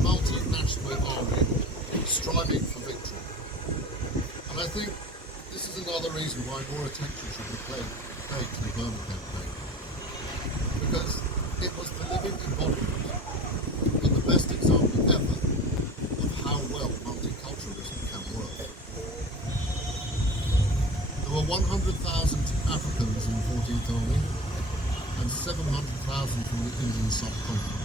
multinational army striving for victory. And I think this is another reason why more attention should be paid to the Burma campaign. Because it was the living embodiment and the best example ever of how well multiculturalism can work. There were 100,000 Africans in the 14th Army and 700,000 from the Indian subcontinent.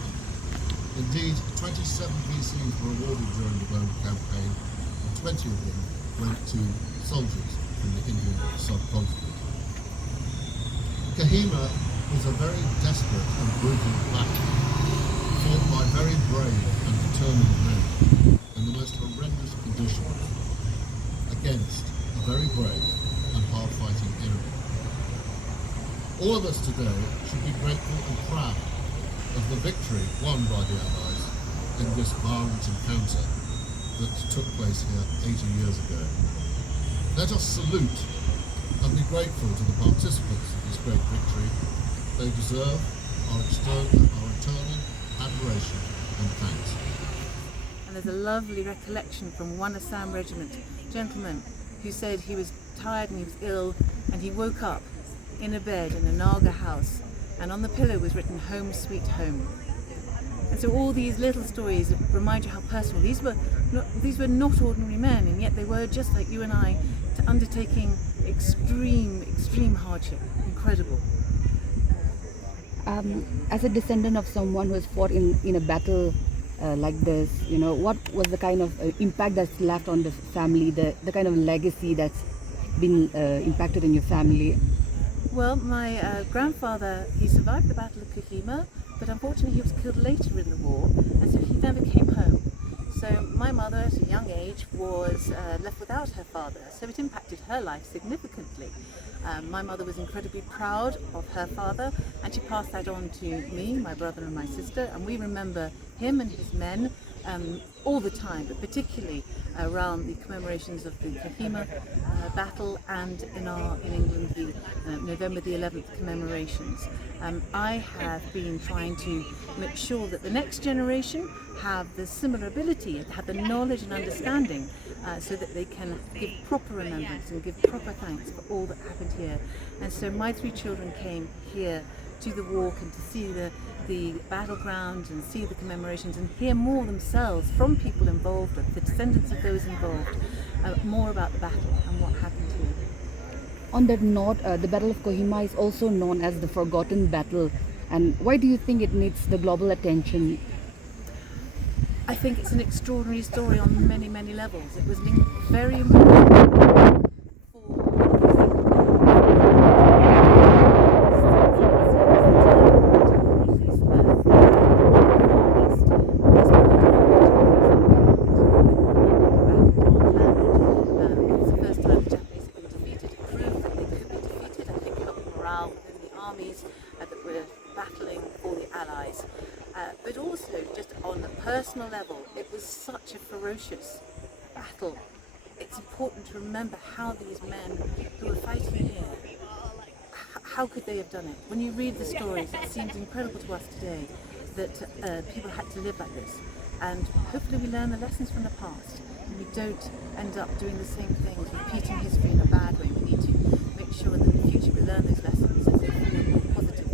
Indeed, 27 PCs were awarded during the Burma campaign, and 20 of them went to soldiers from the Indian subcontinent. Kohima was a very desperate and brutal battle, fought by very brave and determined men in the most horrendous conditions against a very brave and hard-fighting enemy. All of us today should be grateful and proud of the victory won by the Allies in this violent encounter that took place here 80 years ago. Let us salute and be grateful to the participants of this great victory. They deserve our eternal admiration and thanks. And there's a lovely recollection from one Assam regiment gentleman who said he was tired and he was ill, and he woke up in a bed in a Naga house, and on the pillow was written "Home Sweet Home." And so all these little stories remind you how personal these were. These were not ordinary men, and yet they were, just like you and I, to undertaking extreme hardship. Incredible. As a descendant of someone who has fought in a battle like this, you know, what was the kind of impact that's left on the family, the kind of legacy that's been impacted in your family? Well, my grandfather, he survived the Battle of Kohima, but unfortunately he was killed later in the war, and so he never came home. So my mother, at a young age, was left without her father, so it impacted her life significantly. My mother was incredibly proud of her father, and she passed that on to me, my brother and my sister, and we remember him and his men all the time, but particularly around the commemorations of the Kohima battle, and in England the November the 11th commemorations. I have been trying to make sure that the next generation have the similar ability, have the knowledge and understanding, so that they can give proper remembrance and give proper thanks for all that happened here. And so my three children came here to the walk and to see the battleground and see the commemorations and hear more themselves from people involved, the descendants of those involved, more about the battle and what happened here. On that note, the Battle of Kohima is also known as the Forgotten Battle. And why do you think it needs the global attention? I think it's an extraordinary story on many, many levels. It was very important that were battling for the Allies, but also just on a personal level, it was such a ferocious battle. It's important to remember how these men who were fighting here, how could they have done it? When you read the stories, it seems incredible to us today that people had to live like this, and hopefully we learn the lessons from the past and we don't end up doing the same things, repeating history in a bad way. We need to make sure that in the future we learn those lessons and go forward more positively.